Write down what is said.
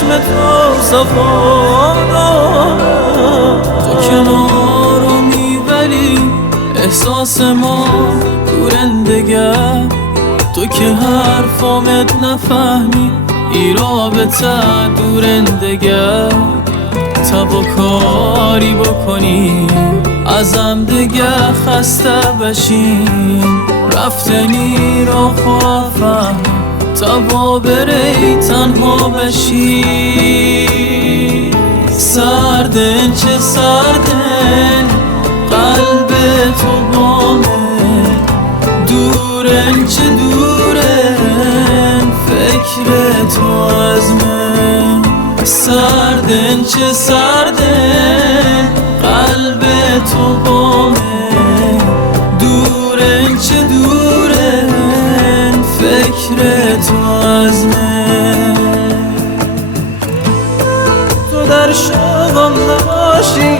چشم تو صفا داره. تو کنارمی ولی احساس ما دورندگر. تو که حرفامت نفهمی ای رابطه دورندگر. تا با کاری بکنی ازم دیگه خسته بشین. رفتنی را خوافم تا با بری تنها بشی. سردن چه سردن قلب تو بامه. دورن چه دورن فکر تو از من. سردن چه سردن قلب تو بامه. دورن چه دورن فکر تو از من. تو در شوقم نباشی